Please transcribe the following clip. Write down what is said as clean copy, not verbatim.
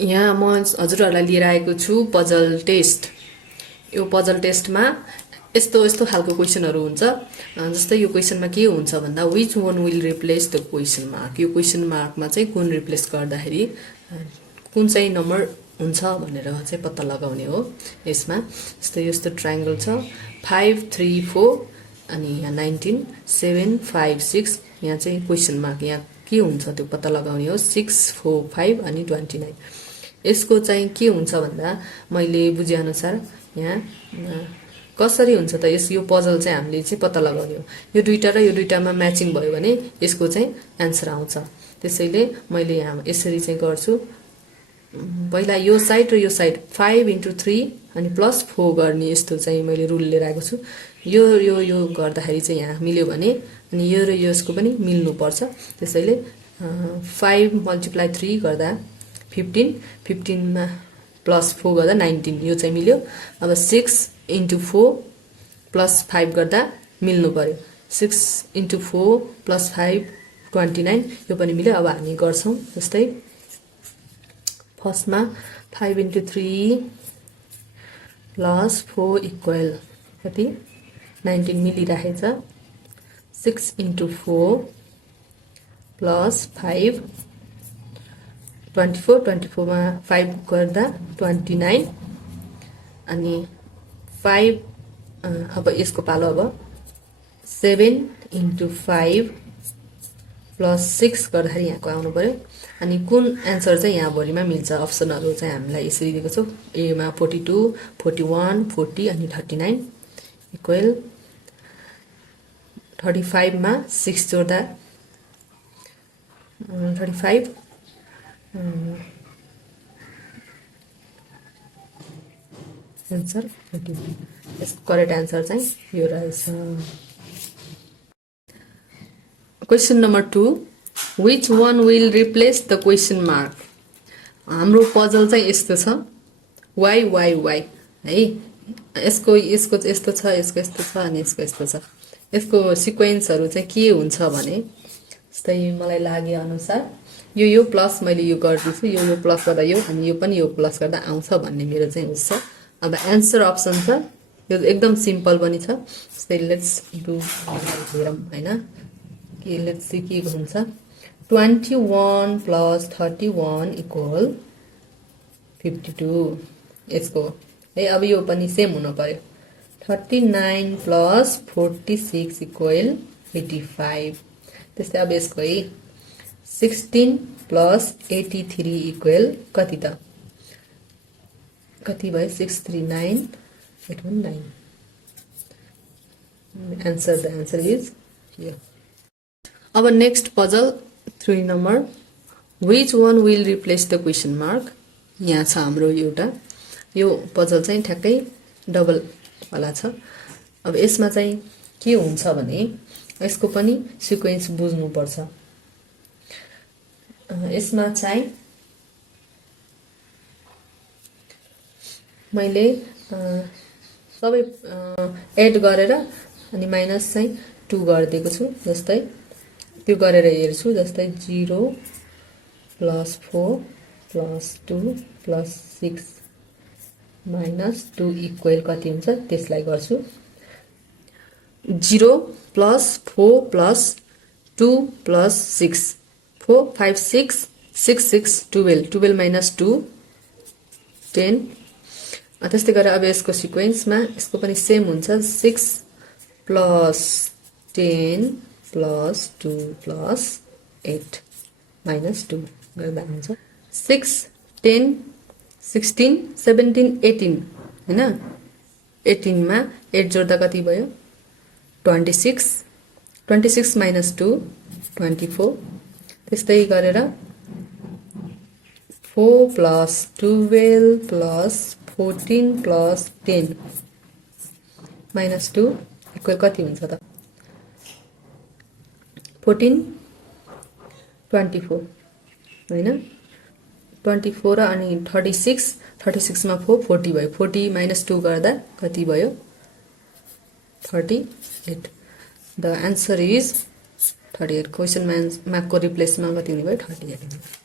यहाँ म हजुरहरूलाई लिएर आएको छु पजल टेस्ट। यो पजल टेस्टमा यस्तो खालको क्वेसनहरू हुन्छ। जस्तै यो क्वेसनमा के हुन्छ भन्दा which one will replace the question mark. यो क्वेसन मार्कमा चाहिँ कुन रिप्लेस गर्दाखेरि कुन चाहिँ नम्बर हुन्छ भनेर चाहिँ पत्ता लगाउने हो। यसमा जस्तै यस्तो ट्रायंगल छ 5 3 4 अनि यहाँ 19 7 5 6 यहाँ चाहिँ क्वेसन मार्क यहाँ के हुन्छ त्यो पत्ता लगाउने हो। 6 4 5 अनि 29 यसको चाहिँ के हुन्छ भन्दा मैले बुझे अनुसार यहाँ कसरी हुन्छ त यो पजल चाहिँ हामीले चाहिँ पत्ता लगाउने हो। यो दुईटा र यो दुईटामा म्याचिङ भयो भने यसको चाहिँ आन्सर आउँछ। त्यसैले मैले यहाँ यसरी चाहिँ गर्छु। पहिला यो साइड र यो साइड 5 × 3 अनि +4 गर्ने यस्तो चाहिँ मैले रुल लिएर आएको छु। यो गर्दाखेरि चाहिँ यहाँ मिल्यो भने अनि यो र यसको पनि मिल्नु पर्छ। त्यसैले 5 × 3 गर्दा 15 15 मा +4 गर्दा 19 यो चाहिँ मिल्यो। अब 6 × 4 +5 गर्दा मिल्नु पर्यो। 6 × 4 +5 29 यो पनि मिल्यो। अब हामी गर्छौं। जस्तै फर्स्टमा 5 × 3 +4 इक्वल कति 19 मिलिरहेछ। 6 × 4 +5 24 24 मा 5 गर्दा 29 अनि 5 अब यसको पालो। अब 7 × 5 +6 गर्दाखेरि यहाँको आउनु पर्यो। अनि कुन आन्सर चाहिँ यहाँ भरिमा मिल्छ अप्सनहरु चाहिँ हामीलाई यसरी दिएको छ। ए मा 42 41 40 अनि 39 इक्वल 35 मा 6 जोड्दा 35 आन्सर 41। यसको करेक्ट आन्सर चाहिँ यो रहेछ। Question number 2 which one will replace the question mark। हाम्रो पजल चाहिँ यस्तो छ why है। यसको यस्तो छ, यसको यस्तो छ अनि यसको यस्तो छ। यसको सिक्वेन्सहरु चाहिँ के हुन्छ भने जस्तै मलाई लागे अनुसार यो प्लस मैले यो गर्दिछु, यो प्लस गर्दा यो अनि यो पनि यो प्लस गर्दा आउँछ भन्ने मेरो चाहिँ हुन्छ। अब आन्सर अप्सन छ यो एकदम सिम्पल पनि छ। जस्तै लेट्स डु हेरौँ हैन के लेट्स सी के हुन्छ। 21 + 31 = 52 यसको है। अब यो पनि सेम हुन पर्यो। 39 + 46 = 85। त्यस्तै अब यसको है 16 + 83 = कति त कति भयो 639 819। The answer is here. अब next puzzle 3 number which one will replace the question mark। यहाँ छ हाम्रो एउटा यो पजल चाहिँ ठ्याक्कै डबल वाला छ। अब यसमा चाहिँ के हुन्छ भने यसको पनि सिक्वेन्स बुझ्नु पर्छ। यसमा चाहिँ मैले सबै एड गरेर अनि माइनस चाहिँ 2 गरिदिएको छु। जस्तै त्यो गरेर हेर्छु। जस्तै 0 + 4 + 2 + 6 - 2 = कति हुन्छ त्यसलाई गर्छु। 0 + 4 + 2 + 6 4 5 6 6 6 12 12 - 2 10। त्यस्तै गरेर अब यसको सिक्वेन्समा यसको पनि सेम हुन्छ। 6 + 10 + 2 + 8 - 2 गर्दा हुन्छ 6 10 16 17 18 हैन। 18 मा 8 जोड्दा कति भयो 26 26 - 2 24। त्यस्तै गरेर 4 + 12 + 14 + 10 - 2 = कति हुन्छ त 14 24 हैन। 24 र अनि 36 मा 4 40 भयो। 40 - 2 गर्दा कति भयो 38। The answer is 38। क्वेसन मार्कको रिप्लेसमा कति हुने भयो 38।